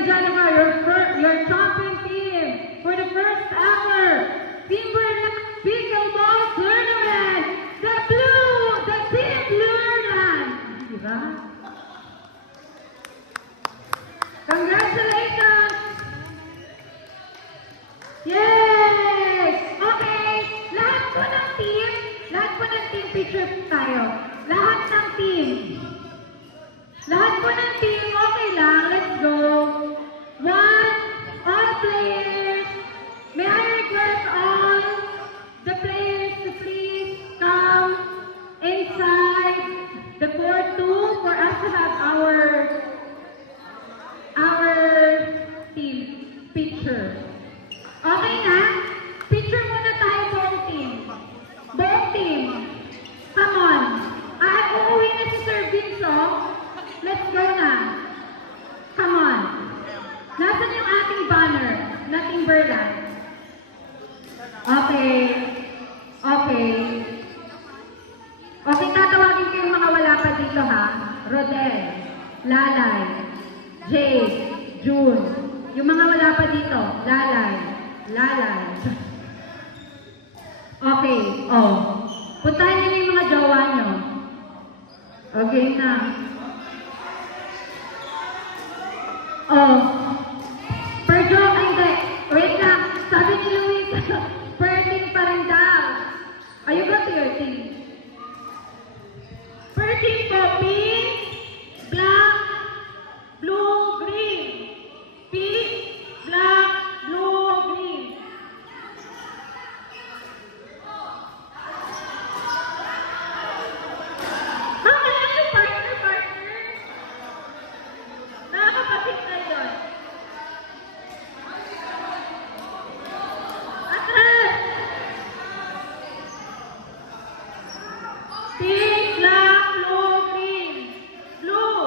and gentlemen, your champion team for the first ever Timberland Pickleball Tournament, the Team Blurland. Diba? Congratulations! Yes! Okay, lahat po ng team, picture po tayo. Lahat ng team, okay lang, let's go. One, all players, may I request all the players to please come inside the court 2 for us to have our team picture. Okay na? Picture muna tayo buong team. Buong team. Come on. Uuwi na si Sir Vince. Let's go na. Come on. Nasaan yung ating banner na Timberland? Okay. Okay, tatawagin ko yung mga wala pa dito ha. Rodel, Lalay, Jay, June. Yung mga wala pa dito. Lalay. Okay, puntahan niyo yung mga jowa nyo. Okay na. Per joke, hindi. Wait lang. Sabi ni Luis, per team pa rin daw. Are you got to your team? Per team po, pink, black, blue, green. Pink, black, blue, green. Kailangan yung partner. Nakakapatid na yun. Atras! Pink, black, blue, green. Blue.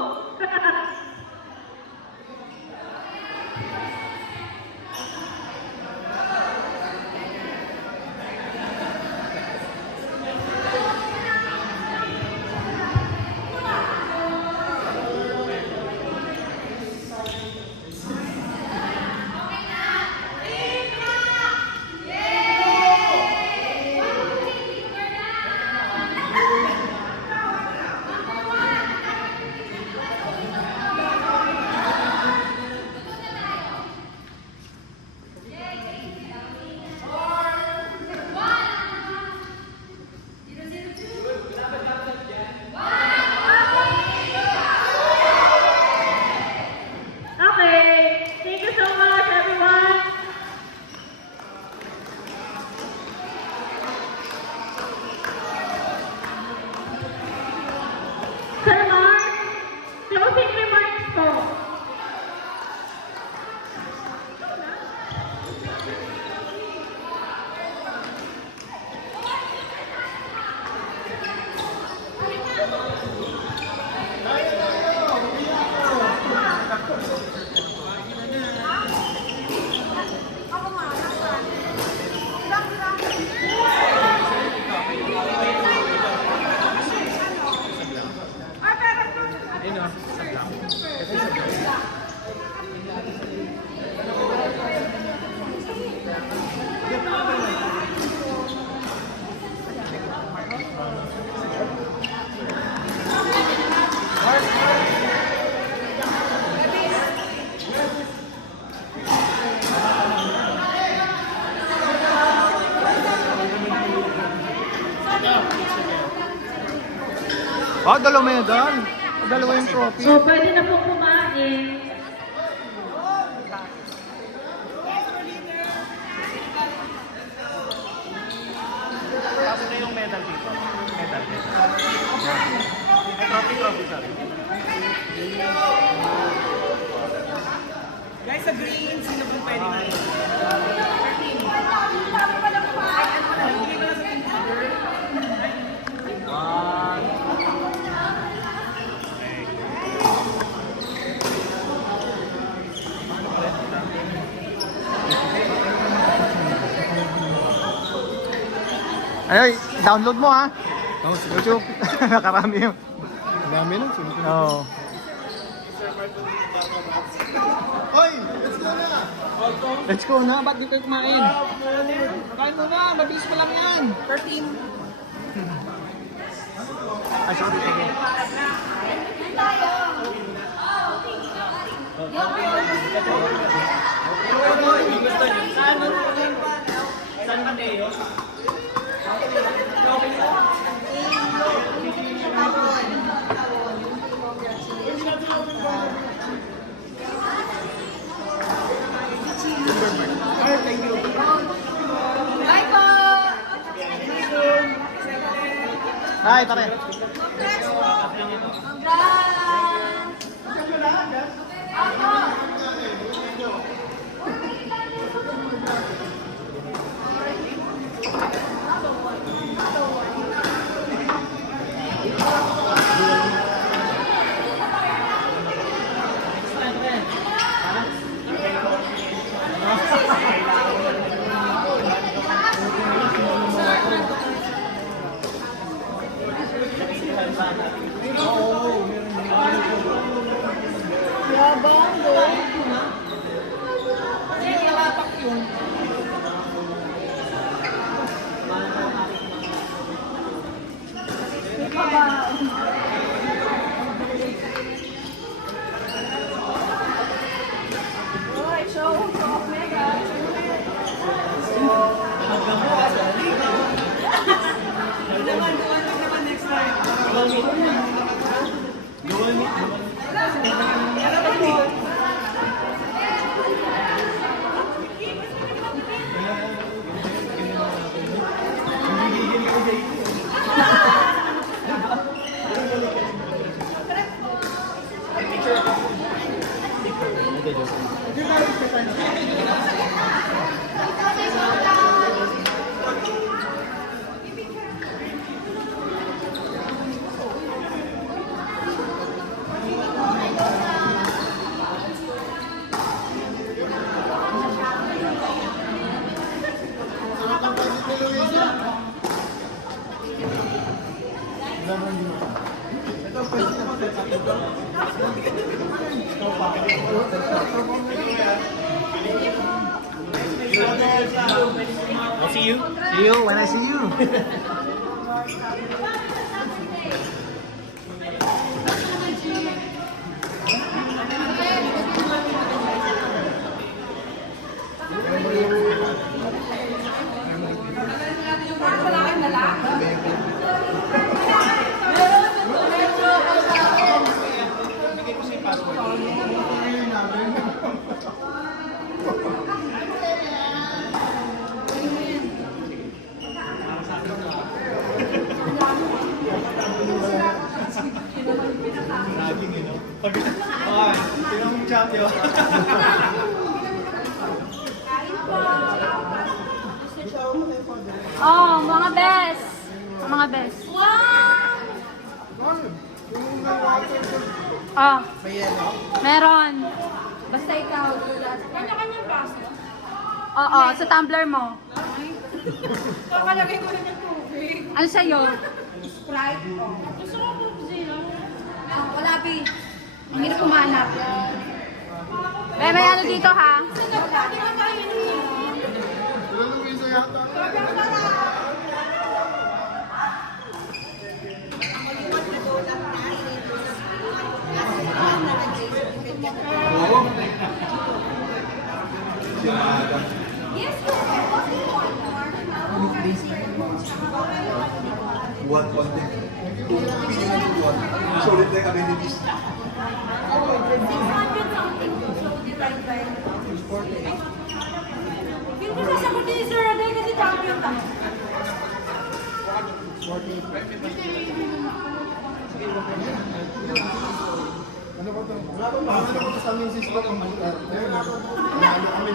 Sir Mark, closing remarks po. Dalawa medal. Dalawa yung trophy. So, pwede na po kumain. Tapos na yung medal dito. Medal. Trophy, sorry. Guys, sa green, sino pong pwede na? Ay, download mo ha. YouTube. Nakarami yun. Dami nun. Oo. Hoy! Let's go na! Let's go na, ba't di tayo kumain? Kain mo na, mabilis pa lang yan. 13. Ay, sorry, sige. San Mateo. Bye po! Hi, pare. I'll see you. See you when I see you. Tinong champion. Oh, mga best. Mga best. Oh, meron. Basta ikaw. Kanya-kanyang baso? Oo, sa tumbler mo. Kakalagay ko na ng tubig. Ano sa'yo? Sprite. Gusto ko po zero. Wala, Pi. Ang hirap kumanap. May ano dito, ha? One thing. Solid na amenities. Hindi ko sasagutin ni Sir Aday kasi champion tayo. Ano ba ito? Ano ba ito sa aming sister ng mga nalo kami.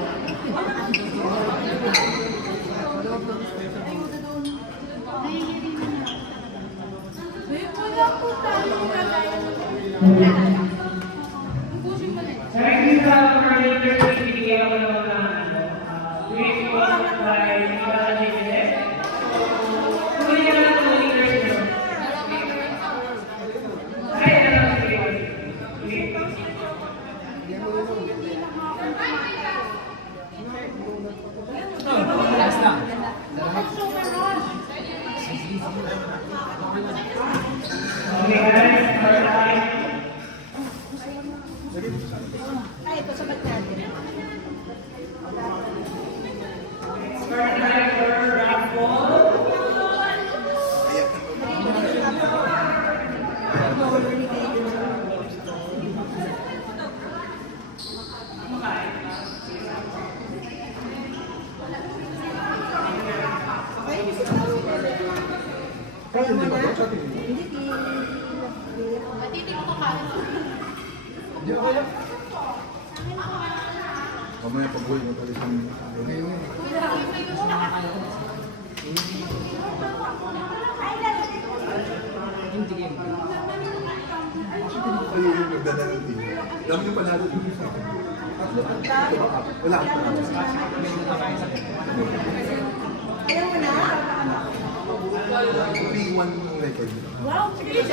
Wala po tayo kagaya ng Kaya hindi ba? Sa tingin mo? Hindi ako lang. Mamaya pag-uwi mo pala Ay, yung nagdala ng team. Alam niyo panalo dun sa akin. Wala akong panalo. Ayaw mo na? P1 yung record nila. Wow, sige.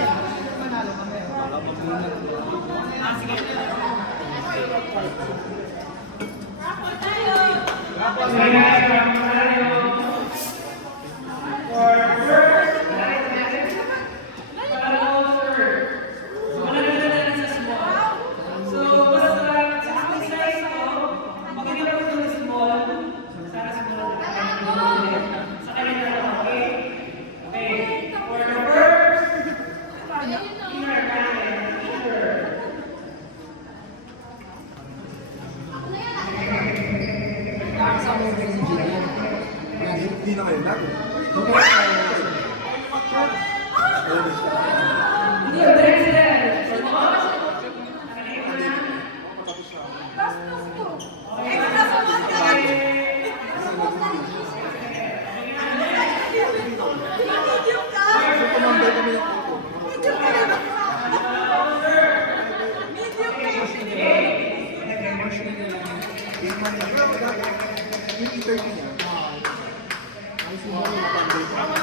Hindi na ngayon natin. Yung interview niya, ay siguro matanda pa.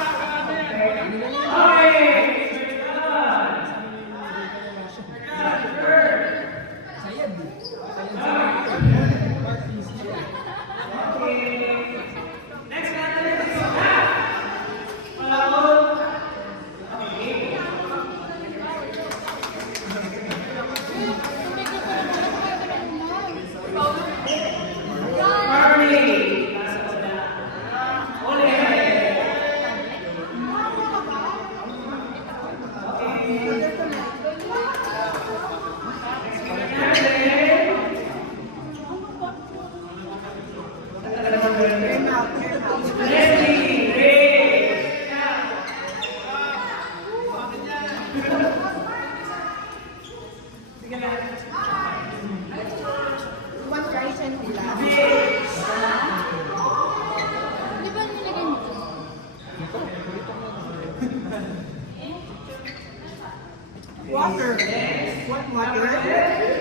One rice and pilau. Di ba nilagay mo? Water. What water?